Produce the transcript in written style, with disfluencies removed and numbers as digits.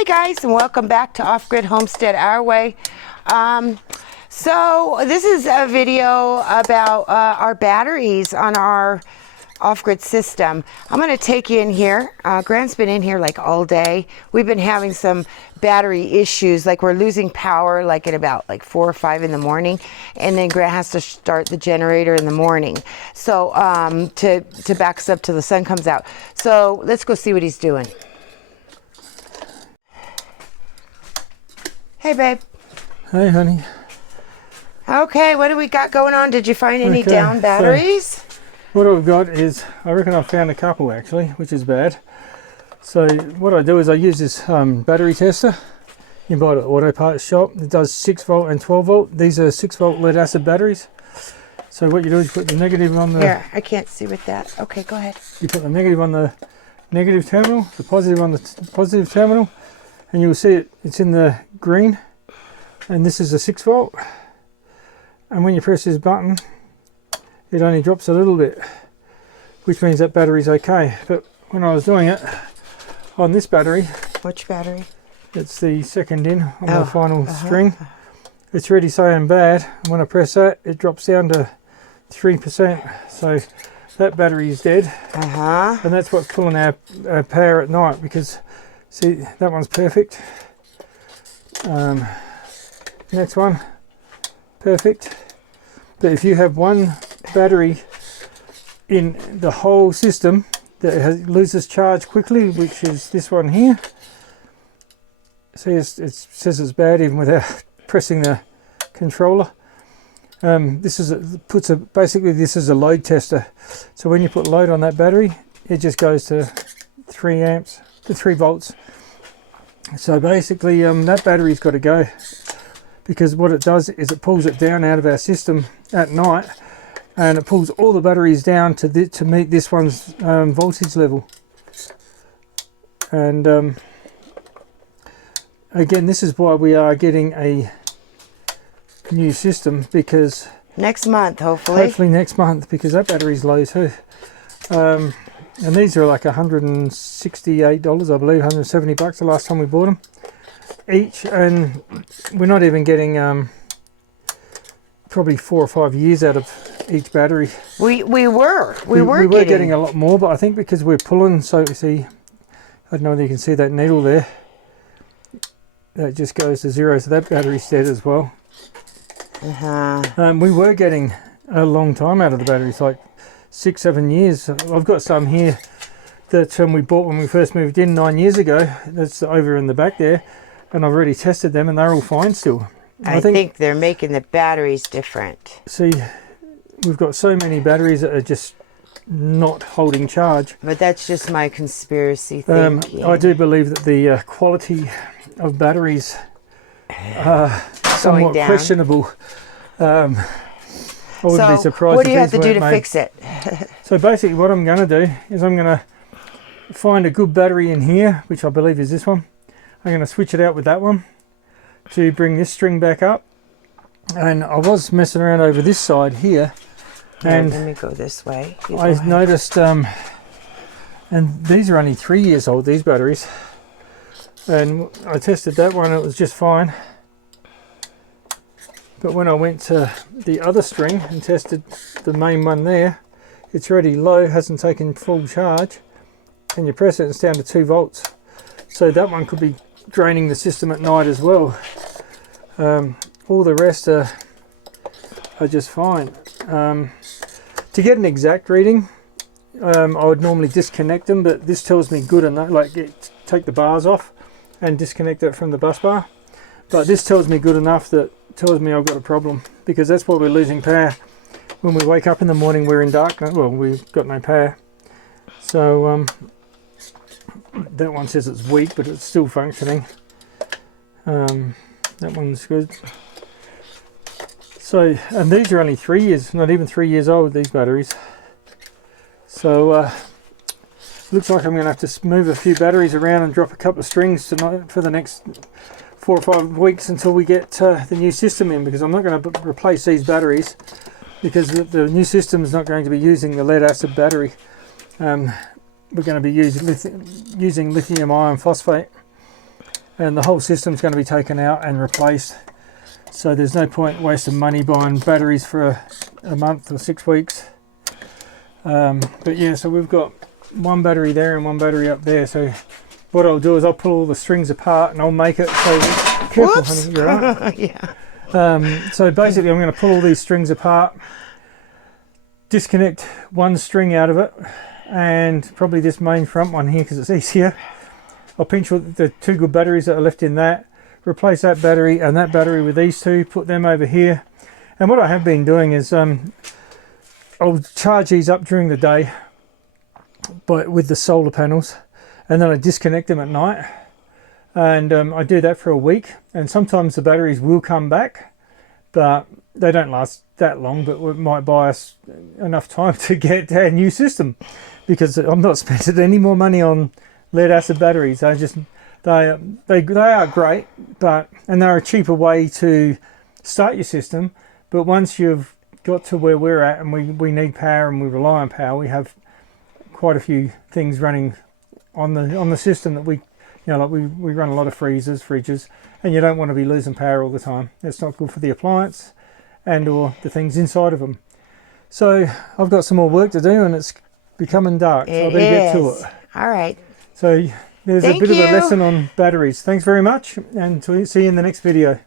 Hi guys, and welcome back to Off-Grid Homestead Our Way. So this is a video about our batteries on our off-grid system. I'm going to take you in here. Grant's been in here like all day. We've been having some battery issues, like we're losing power like at about like 4 or 5 in the morning, and then Grant has to start the generator in the morning, so to back us up till the sun comes out. So let's go see what he's doing. Hey babe. Hey honey. Okay, what do we got going on? Did you find any down batteries? So what I've got is, I reckon I've found a couple actually, which is bad. So what I do is I use this battery tester. You can buy it at auto parts shop. It does 6 volt and 12 volt. These are 6 volt lead acid batteries. So what you do is you put the negative on the... Here, I can't see with that. Okay, go ahead. You put the negative on the negative terminal, the positive on the positive terminal, and you'll see it's in the green, and this is a 6 volt. And when you press this button, it only drops a little bit, which means that battery's okay. But when I was doing it on this battery, which battery? It's the second in on the final string. It's already saying bad. And when I press that, it drops down to 3%. So that battery is dead. And that's what's pulling our power at night, because see, that one's perfect. Next one, perfect. But if you have one battery in the whole system that loses charge quickly, which is this one here, see it says it's bad even without pressing the controller. Basically this is a load tester. So when you put load on that battery, it just goes to 3 amps to 3 volts. So basically that battery's got to go, because what it does is it pulls it down out of our system at night, and it pulls all the batteries down to meet this one's voltage level. And again, this is why we are getting a new system, because next month, hopefully next month, because that battery's low too. And these are like $168, I believe, 170 bucks the last time we bought them each, and we're not even getting probably 4 or 5 years out of each battery. We were getting a lot more, but I think because we're pulling, so you see, I don't know whether you can see that needle there, that just goes to 0, so that battery's dead as well. We were getting a long time out of the batteries, like 6-7 years. I've got some here that we bought when we first moved in 9 years ago. That's over in the back there, and I've already tested them and they're all fine still. I think they're making the batteries different. See, we've got so many batteries that are just not holding charge. But that's just my conspiracy thinking. I do believe that the quality of batteries are somewhat questionable. I wouldn't be surprised. What do you have to do to fix it? So basically what I'm going to do is I'm going to find a good battery in here, which I believe is this one. I'm going to switch it out with that one to bring this string back up. And I was messing around over this side here, and let me go this way. I noticed, and these are only 3 years old, these batteries, and I tested that one, it was just fine. But when I went to the other string and tested the main one there, it's already low, hasn't taken full charge, and you press it and it's down to 2 volts. So that one could be draining the system at night as well. All the rest are just fine. To get an exact reading, I would normally disconnect them, but this tells me good enough, like take the bars off and disconnect it from the bus bar. But this tells me good enough that tells me I've got a problem, because that's why we're losing power. When we wake up in the morning, we're in darkness. Well, we've got no power. So that one says it's weak, but it's still functioning. That one's good. So, and these are only 3 years, not even 3 years old, these batteries. So looks like I'm going to have to move a few batteries around and drop a couple of strings tonight for the next 4 or 5 weeks until we get the new system in, because I'm not going to replace these batteries, because the new system is not going to be using the lead acid battery. We're going to be using lithium iron phosphate, and the whole system's going to be taken out and replaced. So there's no point wasting money buying batteries for a month or 6 weeks. But yeah, so we've got one battery there and one battery up there. So what I'll do is I'll pull all the strings apart and I'll make it so careful, Whoops. honey, you're right. Yeah. So basically I'm going to pull all these strings apart, disconnect one string out of it, and probably this main front one here because it's easier. I'll pinch the 2 good batteries that are left in that, replace that battery and that battery with these 2, put them over here. And what I have been doing is I'll charge these up during the day but with the solar panels, and then I disconnect them at night, and I do that for a week, and sometimes the batteries will come back, but they don't last that long, but it might buy us enough time to get a new system, because I'm not spending any more money on lead acid batteries. They are great, and they're a cheaper way to start your system, but once you've got to where we're at and we need power and we rely on power, we have quite a few things running on the system that we run a lot of freezers, fridges, and you don't want to be losing power all the time. It's not good for the appliance and or the things inside of them. So I've got some more work to do and it's becoming dark, so I better get to it. All right. So there's Thank a bit you. of a lesson on batteries. Thanks very much, and see you in the next video.